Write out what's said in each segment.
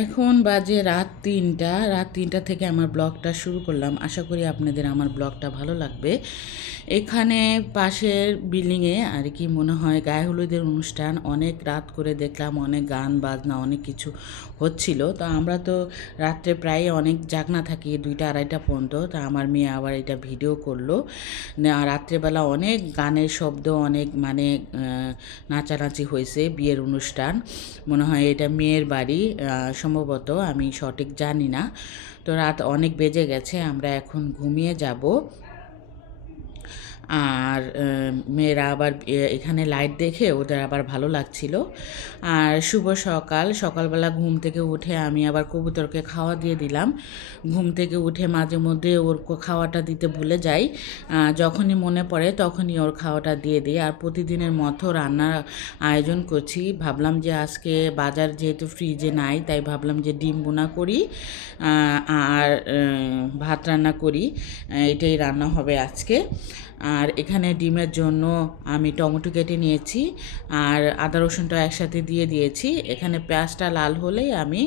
এখন বাজে রাত ৩টা থেকে আমার ব্লগটা শুরু করলাম। আশা করি আপনাদের আমার ব্লগটা ভালো লাগবে। এখানে পাশের বিল্ডিংয়ে আর কি মনে হয় গায়ে হলুদের অনুষ্ঠান, অনেক রাত করে দেখলাম, অনেক গান বাজনা অনেক কিছু হচ্ছিল। তো আমরা তো রাত্রে প্রায় অনেক জাগনা থাকি, ২টা-২.৫টা পর্যন্ত। তা আমার মেয়ে আবার এটা ভিডিও করলো। রাত্রেবেলা অনেক গানের শব্দ, অনেক মানে নাচানাচি হয়েছে, বিয়ের অনুষ্ঠান। মনে হয় এটা মেয়ের বাড়ি, সম্ভবত, আমি সঠিক জানি না। তো রাত অনেক বেজে গেছে, আমরা এখন ঘুমিয়ে যাব। আর মেয়েরা আবার এখানে লাইট দেখে ওদের আবার ভালো লাগছিল। আর শুভ সকালবেলা ঘুম থেকে উঠে আমি আবার কবুতরকে খাওয়া দিয়ে দিলাম। ঘুম থেকে উঠে মাঝে মধ্যে ওর খাওয়াটা দিতে ভুলে যাই, যখনই মনে পড়ে তখনই ওর খাওয়াটা দিয়ে দিই। আর প্রতিদিনের মতো রান্নার আয়োজন করছি। ভাবলাম যে আজকে বাজার যেহেতু ফ্রিজে নাই, তাই ভাবলাম যে ডিম বোনা করি আর ভাত রান্না করি, এটাই রান্না হবে আজকে। আর এখানে ডিমের জন্য আমি টমেটো কেটে নিয়েছি আর আদা রসুনটা একসাথে দিয়ে দিয়েছি। এখানে পেঁয়াজটা লাল হলেই আমি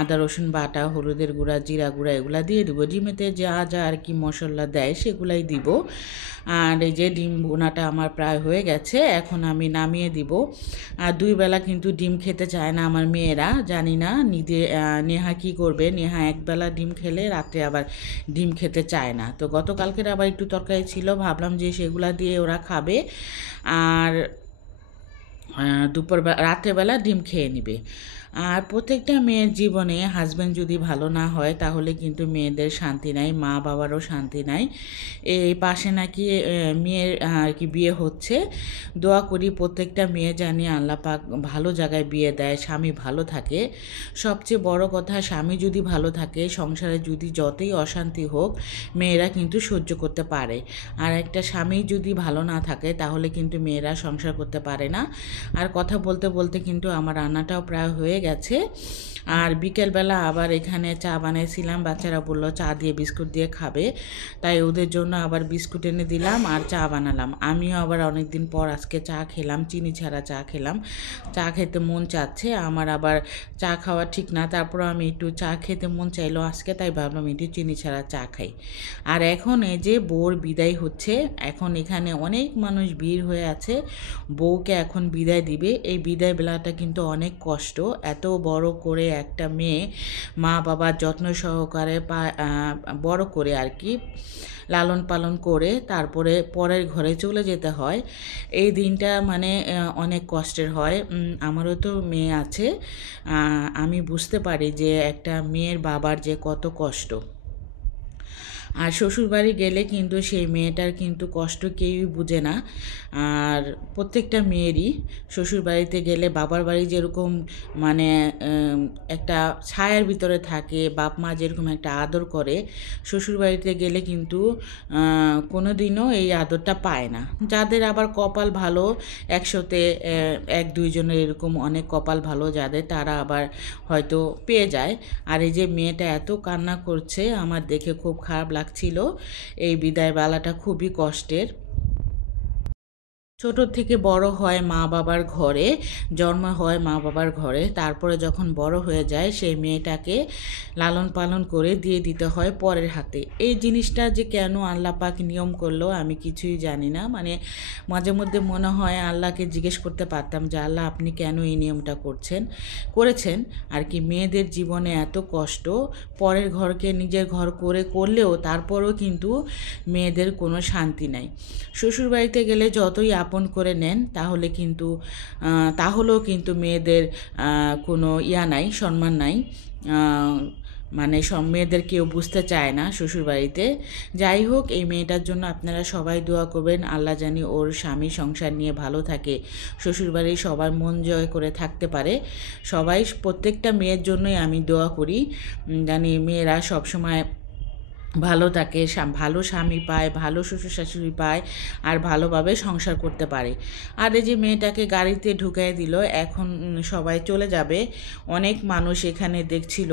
আদা রসুন বাটা, হলুদের গুঁড়া, জিরা গুঁড়া এগুলা দিয়ে দিব। ডিমেতে যা যা আর কি মশলা দেয় সেগুলাই দিব। আর এই যে ডিম বোনাটা আমার প্রায় হয়ে গেছে, এখন আমি নামিয়ে দিব। আর 2 বেলা কিন্তু ডিম খেতে চায় না আমার মেয়েরা, জানি না নেহা কী করবে। নেহা 1 বেলা ডিম খেলে রাত্রে আবার ডিম খেতে চায় না। তো গতকালকের আবার একটু তরকারি ছিল, ভাবলাম যে সেগুলা দিয়ে ওরা খাবে আর রাত্রেবেলা ডিম খেয়ে নেবে। আর প্রত্যেকটা মেয়ের জীবনে হাজব্যান্ড যদি ভালো না হয় তাহলে কিন্তু মেয়েদের শান্তি নাই, মা বাবারও শান্তি নাই। এই পাশে নাকি মেয়ের আর কি বিয়ে হচ্ছে। দোয়া করি প্রত্যেকটা মেয়ে জানি আল্লাহ পাক ভালো জায়গায় বিয়ে দেয়, স্বামী ভালো থাকে। সবচেয়ে বড় কথা, স্বামী যদি ভালো থাকে, সংসারে যদি যতই অশান্তি হোক মেয়েরা কিন্তু সহ্য করতে পারে। আর একটা স্বামী যদি ভালো না থাকে তাহলে কিন্তু মেয়েরা সংসার করতে পারে না। আর কথা বলতে বলতে কিন্তু আমার রান্নাটাও প্রায় হয়ে গেছে। আর বিকেলবেলা আবার এখানে চা বানিয়েছিলাম, বাচ্চারা বললো চা দিয়ে বিস্কুট দিয়ে খাবে, তাই ওদের জন্য আবার বিস্কুট এনে দিলাম আর চা বানালাম। আমিও আবার অনেক দিন পর আজকে চা খেলাম, চিনি ছাড়া চা খেলাম। চা খেতে মন চাচ্ছে আমার, আবার চা খাওয়া ঠিক না, তারপর আমি একটু চা খেতে মন চাইলো আজকে, তাই ভাবলাম একটু চিনি ছাড়া চা খাই। আর এখন এই যে বউর বিদায় হচ্ছে, এখন এখানে অনেক মানুষ ভিড় হয়ে আছে, বউকে এখন বিদায় দিবে। এই বিদায় বেলাটা কিন্তু অনেক কষ্ট, এত বড় করে একটা মেয়ে মা বাবার যত্ন সহকারে বড় করে আর কি লালন পালন করে তারপরে পরের ঘরে চলে যেতে হয়। এই দিনটা মানে অনেক কষ্টের হয়। আমারও তো মেয়ে আছে, আমি বুঝতে পারি যে একটা মেয়ের বাবার যে কত কষ্ট। আর শ্বশুরবাড়ি গেলে কিন্তু সেই মেয়েটার কিন্তু কষ্ট কেউই বুঝে না। আর প্রত্যেকটা মেয়েরই শ্বশুরবাড়িতে গেলে বাবার বাড়ি যেরকম মানে একটা ছায়ার ভিতরে থাকে, বাপ মা যেরকম একটা আদর করে, শ্বশুরবাড়িতে গেলে কিন্তু কোনো দিনও এই আদরটা পায় না। যাদের আবার কপাল ভালো, একসাথে 1-2 জনের এরকম অনেক কপাল ভালো যাদের, তারা আবার হয়তো পেয়ে যায়। আর এই যে মেয়েটা এত কান্না করছে, আমার দেখে খুব খারাপ লাগছিল। এই বিদায় বেলাটা খুবই কষ্টের। ছোট থেকে বড় হয় মা বাবার ঘরে, জন্ম হয় মা বাবার ঘরে, তারপরে যখন বড় হয়ে যায় সেই মেয়েটাকে লালন পালন করে দিয়ে দিতে হয় পরের হাতে। এই জিনিসটা যে কেন আল্লাহ পাক নিয়ম করলো আমি কিছুই জানি না। মানে মাঝে মধ্যে মনে হয় আল্লাহকে জিজ্ঞেস করতে পারতাম যে আল্লাহ আপনি কেন এই নিয়মটা করেছেন আর কি। মেয়েদের জীবনে এত কষ্ট, পরের ঘরকে নিজের ঘর করে করলেও তারপরেও কিন্তু মেয়েদের কোনো শান্তি নাই। শ্বশুরবাড়িতে গেলে যতই আপন করে নেন তাহলেও কিন্তু মেয়েদের কোনো নাই, সম্মান নাই। মানে সব মেয়েদের কেউ বুঝতে চায় না শ্বশুরবাড়িতে। যাই হোক, এই মেয়েটার জন্য আপনারা সবাই দোয়া করবেন, আল্লাহ জানি ওর স্বামী সংসার নিয়ে ভালো থাকে, শ্বশুরবাড়ির সবার মন জয় করে থাকতে পারে। প্রত্যেকটা মেয়ের জন্যই আমি দোয়া করি, জানি মেয়েরা সবসময় ভালো থাকে, ভালো স্বামী পায়, ভালো শ্বশুর শাশুড়ি পায় আর ভালোভাবে সংসার করতে পারে। আর এই যে মেয়েটাকে গাড়িতে ঢুকিয়ে দিল, এখন সবাই চলে যাবে। অনেক মানুষ এখানে দেখছিল।